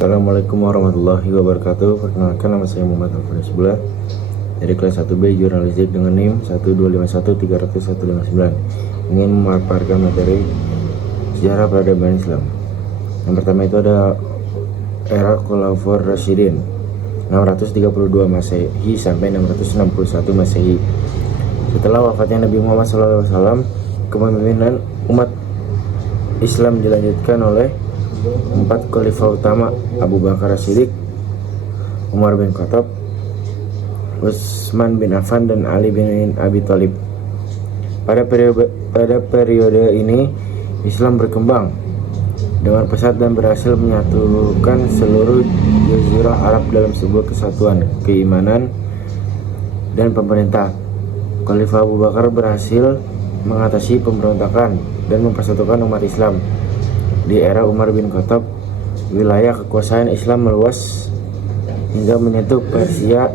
Assalamualaikum warahmatullahi wabarakatuh. Perkenalkan, nama saya Muhammad Alfred Sebelah dari kelas 1B Jurnalistik dengan NIM 125130159. Ingin memaparkan materi sejarah peradaban Islam. Yang pertama itu ada era Khulafaur Rasyidin 632 Masehi sampai 661 Masehi. Setelah wafatnya Nabi Muhammad SAW, kepemimpinan umat Islam dilanjutkan oleh 4 khalifah utama, Abu Bakar As-Siddiq, Umar bin Khattab, Utsman bin Affan, dan Ali bin Abi Thalib. Pada periode ini Islam berkembang dengan pesat dan berhasil menyatukan seluruh jazirah Arab dalam sebuah kesatuan keimanan dan pemerintah. Khalifah Abu Bakar berhasil mengatasi pemberontakan dan mempersatukan umat Islam. Di era Umar bin Khattab, wilayah kekuasaan Islam meluas hingga menyentuh Persia,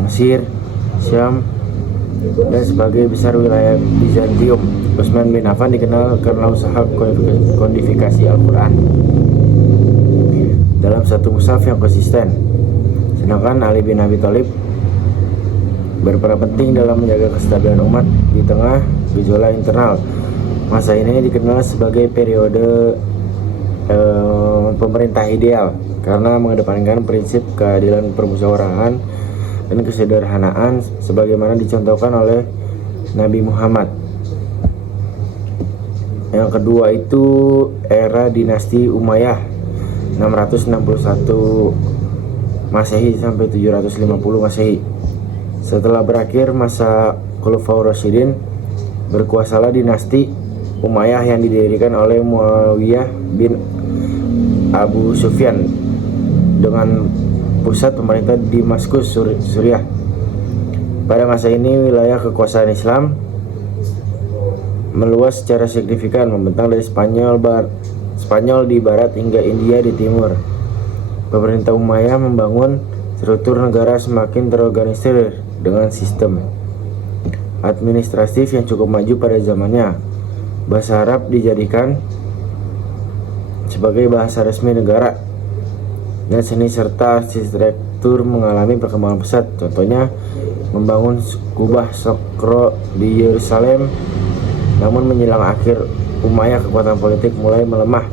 Mesir, Syam, dan sebagai besar wilayah Bizantium. Utsman bin Affan dikenal karena usaha kodifikasi Al-Quran dalam satu mushaf yang konsisten, sedangkan Ali bin Abi Thalib berperan penting dalam menjaga kestabilan umat di tengah gejolak internal. Masa ini dikenal sebagai periode pemerintah ideal karena mengedepankan prinsip keadilan, permusyawaratan, dan kesederhanaan sebagaimana dicontohkan oleh Nabi Muhammad. Yang kedua itu era dinasti Umayyah 661 Masehi sampai 750 Masehi. Setelah berakhir masa Khulafaur Rasyidin, berkuasalah dinasti Umayyah yang didirikan oleh Muawiyah bin Abu Sufyan dengan pusat pemerintah di Damaskus, Suriah. Pada masa ini wilayah kekuasaan Islam meluas secara signifikan, membentang dari Spanyol di barat hingga India di timur. Pemerintah Umayyah membangun struktur negara semakin terorganisir dengan sistem administratif yang cukup maju pada zamannya. Bahasa Arab dijadikan sebagai bahasa resmi negara, dan seni serta arsitektur mengalami perkembangan pesat. Contohnya membangun Kubah Sokro di Yerusalem. Namun menjelang akhir Umayyah, kekuatan politik mulai melemah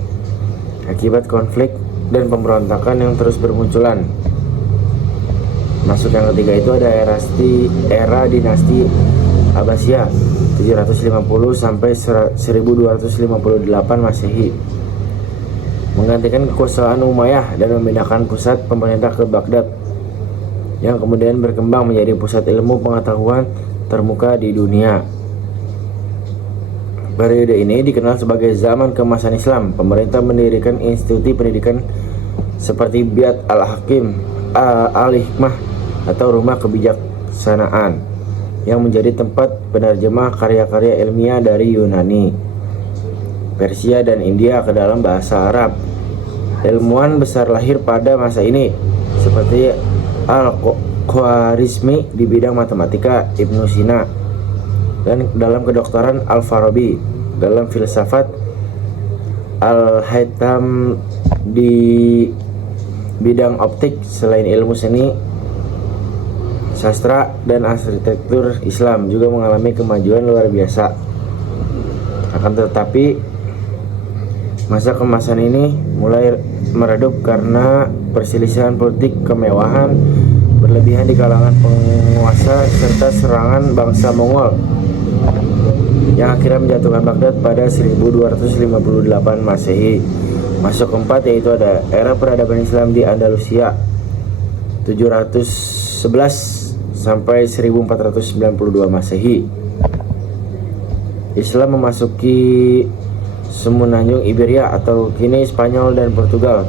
akibat konflik dan pemberontakan yang terus bermunculan. Masuk yang ketiga itu ada era dinasti Abbasiyah 750 sampai 1258 Masehi, menggantikan kekuasaan Umayyah dan memindahkan pusat pemerintah ke Baghdad, yang kemudian berkembang menjadi pusat ilmu pengetahuan termuka di dunia. Periode ini dikenal sebagai zaman keemasan Islam. Pemerintah mendirikan institusi pendidikan seperti Baitul Al-Hakim, Al-Hikmah, atau Rumah Kebijaksanaan, yang menjadi tempat penerjemah karya-karya ilmiah dari Yunani, Persia, dan India ke dalam bahasa Arab. Ilmuwan besar lahir pada masa ini seperti Al-Khwarizmi di bidang matematika, Ibnu Sina dan dalam kedokteran, Al-Farabi dalam filsafat, Al-Haytham di bidang optik. Selain ilmu seni, sastra, dan arsitektur, Islam juga mengalami kemajuan luar biasa. Akan tetapi masa kemasan ini mulai meredup karena perselisihan politik, kemewahan berlebihan di kalangan penguasa, serta serangan bangsa Mongol yang akhirnya menjatuhkan Baghdad pada 1258 Masehi. Masuk keempat yaitu ada era peradaban Islam di Andalusia 711 sampai 1492 Masehi. Islam memasuki semenanjung Iberia atau kini Spanyol dan Portugal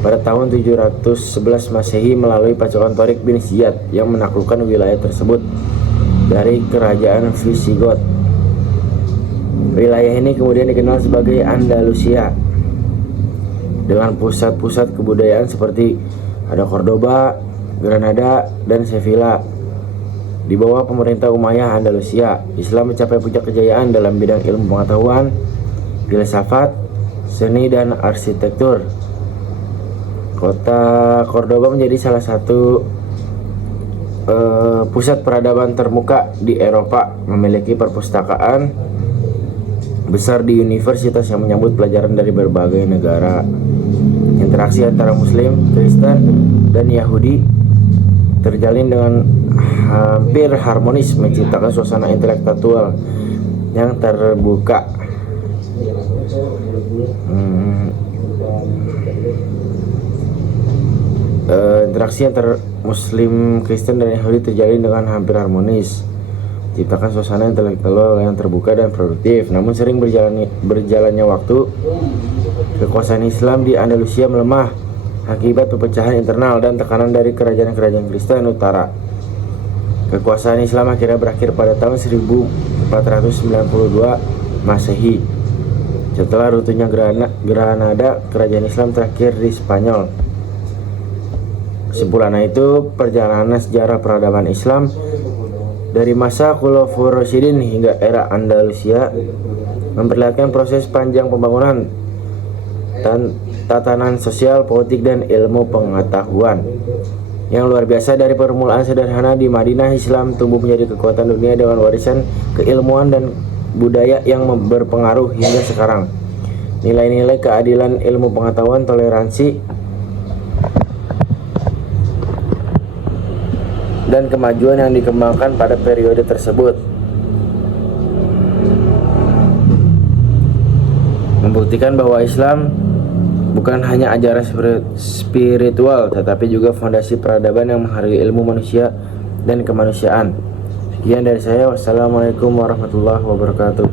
pada tahun 711 Masehi melalui pasukan Torik bin Ziyad yang menaklukkan wilayah tersebut dari kerajaan Visigoth. Wilayah ini kemudian dikenal sebagai Andalusia dengan pusat-pusat kebudayaan seperti ada Cordoba, Granada, dan Sevilla. Di bawah pemerintah Umayyah Andalusia, Islam mencapai puncak kejayaan dalam bidang ilmu pengetahuan, filsafat, seni, dan arsitektur. Kota Cordoba menjadi salah satu pusat peradaban termuka di Eropa, memiliki perpustakaan besar di universitas yang menyambut pelajaran dari berbagai negara. Interaksi antara Muslim, Kristen, dan Yahudi terjalin dengan hampir harmonis, menciptakan suasana intelektual yang terbuka. Interaksi antara Muslim, Kristen, dan Yahudi terjalin dengan hampir harmonis, menciptakan suasana intelektual yang terbuka dan produktif. Namun sering berjalannya waktu, kekuasaan Islam di Andalusia melemah akibat perpecahan internal dan tekanan dari kerajaan-kerajaan Kristen utara. Kekuasaan Islam akhirnya berakhir pada tahun 1492 Masehi. Setelah runtuhnya Granada, kerajaan Islam terakhir di Spanyol. Kesimpulannya itu, perjalanan sejarah peradaban Islam dari masa Khulafaur Rasyidin hingga era Andalusia memperlihatkan proses panjang pembangunan tatanan sosial, politik, dan ilmu pengetahuan yang luar biasa. Dari permulaan sederhana di Madinah, Islam tumbuh menjadi kekuatan dunia dengan warisan keilmuan dan budaya yang berpengaruh hingga sekarang. Nilai-nilai keadilan, ilmu pengetahuan, toleransi, dan kemajuan yang dikembangkan pada periode tersebut membuktikan bahwa Islam bukan hanya ajaran spiritual, tetapi juga fondasi peradaban yang menghargai ilmu manusia dan kemanusiaan. Sekian dari saya. Wassalamualaikum warahmatullahi wabarakatuh.